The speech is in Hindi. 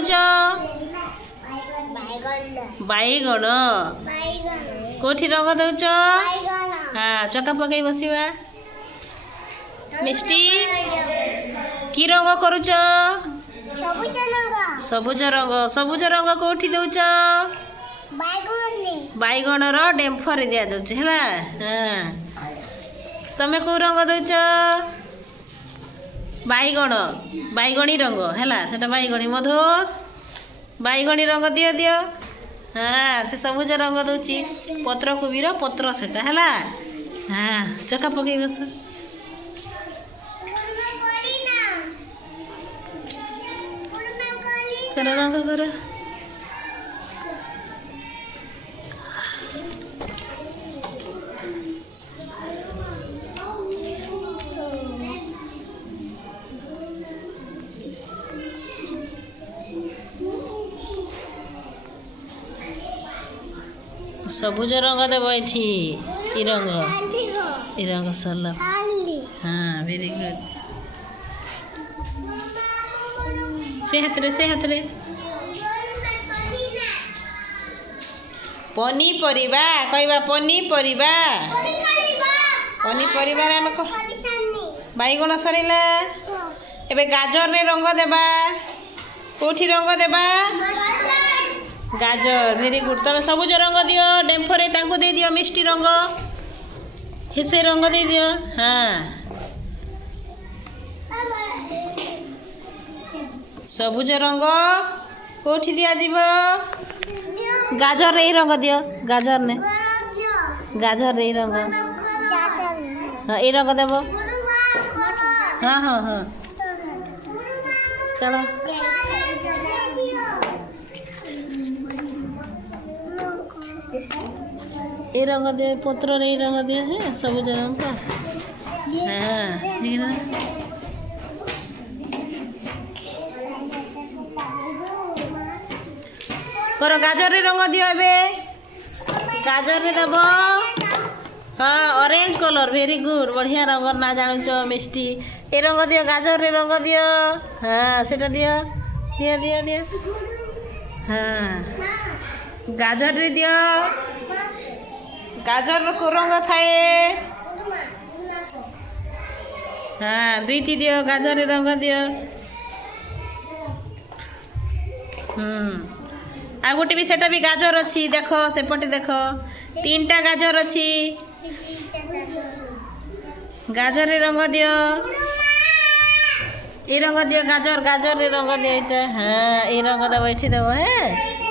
दौच बैगण कोठी रंग दौच हाँ चका पकई बसवा मिष्टी कि रंग करुच सबुज रंग कोठी दौच बैगण डेम्फर दि जाऊँ है हाँ तमें कौ रंग दौच बैगण बैगणी रंग है से बैगणी मधोस बैगणी रंग दियो दियो हाँ से सबुज रंग दौची पत्र कोबीर पत्र से है हाँ चका पकई बस कर रंग कर सबुज रंग देव ये रंग सरल हाँ वेरी गुड से हाथ रे पनीपरिबा कहवा पनीपरिबा बैगण सरला एबे गाजर रे रंग देबा कोठी रंग देबा गाजर वेरी गुड तब सबुज रंग दियो डेम्फरे तांको दे दियो मिष्टी रंग हिसे रंग दे दियो हाँ सबुज रंग कोठी दिया जीव गाजर रे रंग दियो गाजर रे रंग हाँ ये रंग देव हाँ हाँ हाँ चलो ये रंग दे पत्र रे रंग दिया है सबुज रंग का हाँ कर गाजर रे रंग दियो एबे गाजर रे देव हाँ ऑरेंज कलर वेरी गुड बढ़िया रंग ना जानुच मिष्टी ये रंग दियो गाजर रे रंग दियो हाँ सेटा दियो दियो दियो दियो हाँ गाजर रे दियो गाजर को रंग थाए हाँ दुईटी दियो गाजर रे रंग दियो आ गोटे भी सेटा भी गाजर अच्छी देख सेपटे देख तीनटा गाजर अच्छी गाजर रे रंग दियो ये रंग दियो गाजर रे रंग दियो हाँ ये रंग देव ये देव है